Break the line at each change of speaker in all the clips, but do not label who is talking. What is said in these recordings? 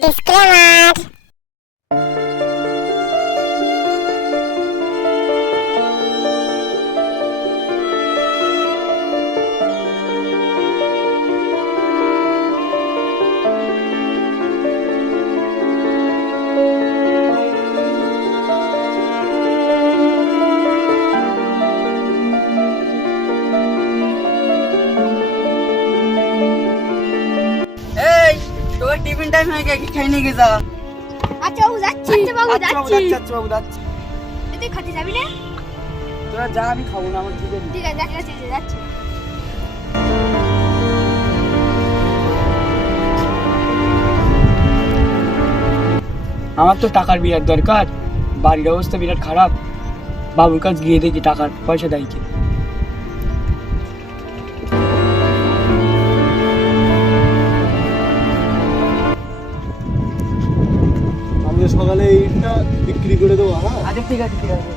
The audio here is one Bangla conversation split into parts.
Disclaimer!
টাইম হয়ে গেছে খেয়ে নিয়ে গেছা
আচ্ছা বাবু যাচ্ছি আচ্ছা বাবু
আচ্ছা
যাচ্ছি।
আচ্ছা বাবু যাচ্ছি।
তুই খাতে যাবি না?
তোরা যা আমি খাব না আমার খিদে
ঠিক আছে যাচ্ছি যাচ্ছি,
আমার তো টাকার বিরাট দরকার বাড়ির অবস্থা বিরাট খারাপ। বাবুর কাছে গিয়ে দেখি টাকার পয়সা দেয় কি
সকালে বিক্রি করে দেবো হ্যাঁ?
আচ্ছা ঠিক আছে ঠিক আছে।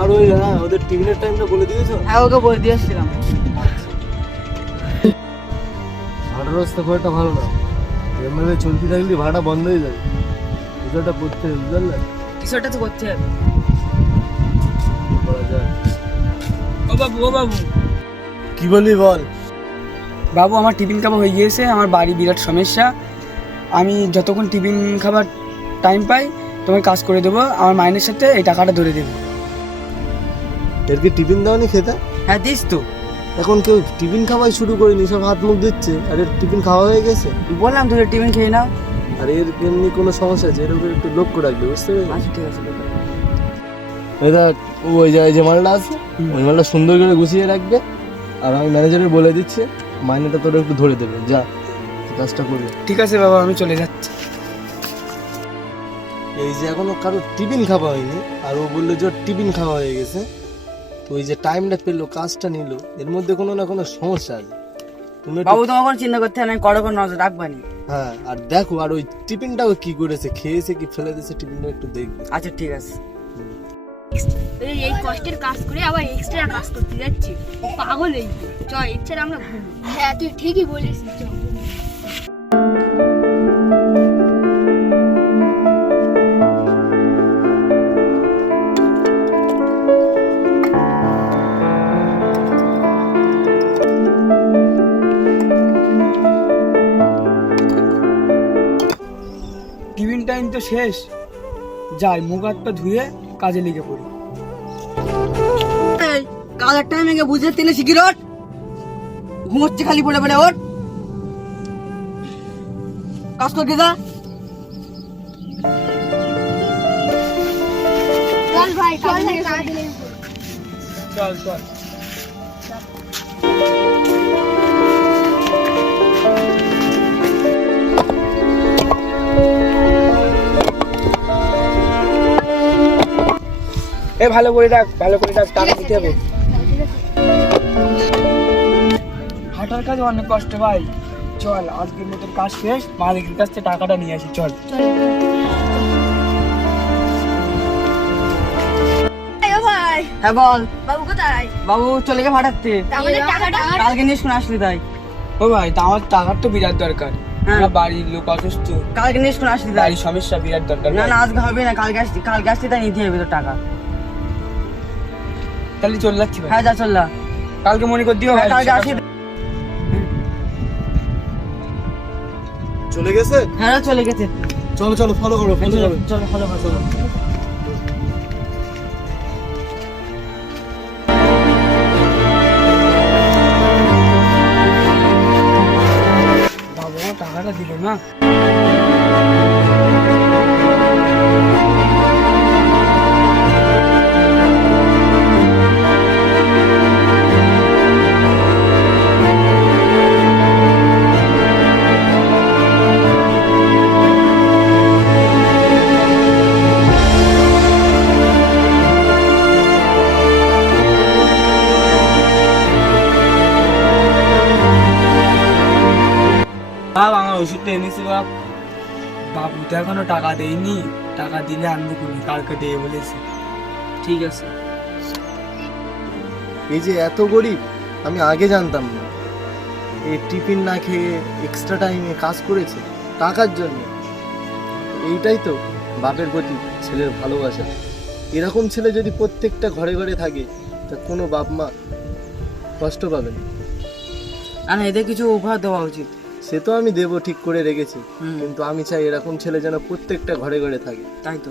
আর ওই হ্যাঁ ওদের টিফিনের টাইমটা বলে দিয়েছ?
হ্যাঁ ওকে বলে দিয়ে এসেছিলাম
ভাড়ার রাস্তা খুব একটা ভালো না। এমএলএ চলতে থাকলে ভাড়া বন্ধ হয়ে যাবে। কিছুটা করতে হবে বুঝলে?
কিছু একটা তো করতে হবে। ও বাবু ও বাবু।
কি বলি বল?
বাবু আমার টিফিন খাবার হয়ে গিয়েছে। আমার বাড়ি বিরাট সমস্যা। আমি যতক্ষণ টিফিন খাবার টাইম পাই তোমার কাজ করে দেবো আমার মাইনের সাথে এই টাকাটা ধরে দেবো।
এর কি টিফিন দাওনি খেতে?
হ্যাঁ দিস তো।
এখন কেউ টিফিন খাওয়াই শুরু করেনি সব হাত মুখ দিচ্ছে আর এর টিফিন খাওয়া হয়ে গেছে?
বললাম তুই টিফিন খেয়ে নাও।
আর এর এমনি কোনো সমস্যা আছে? এর উপর একটু লক্ষ্য রাখবে বুঝতে পেরেছিস
আচ্ছা ঠিক আছে।
এটা ওই জায়গায় যে মালটা আছে। ওই মালটা সুন্দর করে গুছিয়ে রাখবে আর আমি ম্যানেজারের বলে দিচ্ছি মাইনেটা তোর একটু ধরে দেবে যা কাজটা করবে।
ঠিক আছে বাবা আমি চলে যাচ্ছি।
এই যে এখনও কারও টিফিন খাওয়া হয়নি আর ও বলল যে টিফিন খাওয়া হয়ে গেছে। তো ওই যে টাইমটা পেল কাজটা নিল এর মধ্যে কোনো না কোনো সমস্যা আছে। তুমি
বাবু তোমার কোনো চিন্তা করতে আমি কড়া করে নজর রাখবানি
হ্যাঁ আর দেখো আর ওই টিফিনটাও কি করেছে খেয়েছে কি ফেলে দিয়েছে টিফিনটা একটু দেখবে।
আচ্ছা ঠিক আছে।
এই এই কষ্টের কাজ করে আবার এক্সট্রা কাজ করতে যাচ্ছি। পাগল এই চ এছাড়া আমরা হ্যাঁ তুই ঠিকই বলিস
টাইম তো শেষ। যাই মুখ হাত পা ধুয়ে কাজে লেগে পড়ি। কাজের টাইমে গিয়ে বুঝে তেলে শিখির ওঠ। ঘুমোচ্ছে খালি পড়ে পড়ে ওঠ। কাজ করতে যা
চল ভাই চল
চল চল। এ ভালো করে রাখ ভালো করে রাখ টাকা দিতে হবে। হাঁটার কাজে অনেক কষ্ট ভাই। চল আজকের মতন কাজ শেষ মালিকের কাছ থেকে টাকাটা নিয়ে আসি চল।
এই ভাই।
হ্যাঁ বল।
বাবু কোথায়?
বাবু চলে কালকে নিয়ে শুনে আসলি তাই? ও ভাই তা আমার টাকার তো বিরাট দরকার। আমার বাড়ির লোক অসুস্থ। কালকে নিয়ে শুনে আসলি তাই? সমস্যা বিরাট দরকার না না আজকে হবে না কালকে আসছি কালকে আসছি তাই নিতে হবে তো টাকা। তাহলে চল যাচ্ছি হ্যাঁ যা চল কালকে মনে কর দিও কালকে আসি
চলে গেছে?
হ্যাঁ চলে গেছে।
চলো চলো ফলো করো ফলো করো।
চলো ভালো ভালো বাবা টাকাটা দিল না। এনেছি বাপ। বাবু তো এখনও টাকা দেয়নি। টাকা দিলে আনব কোন? কালকে দেবে বলেছে। ঠিক আছে।
এই যে এত গরিব আমি আগে জানতাম না। এই টিফিন না খেয়ে এক্সট্রা টাইমে কাজ করেছে টাকার জন্য। এইটাই তো বাপের প্রতি ছেলের ভালোবাসা। এরকম ছেলে যদি প্রত্যেকটা ঘরে ঘরে থাকে তা কোনো বাপ মা কষ্ট পাবে না
না এদের কিছু উপহার দেওয়া উচিত।
সে তো আমি দেবো ঠিক করে রেখেছি। কিন্তু আমি চাই এরকম ছেলে যেন প্রত্যেকটা ঘরে ঘরে থাকে।
তাই তো।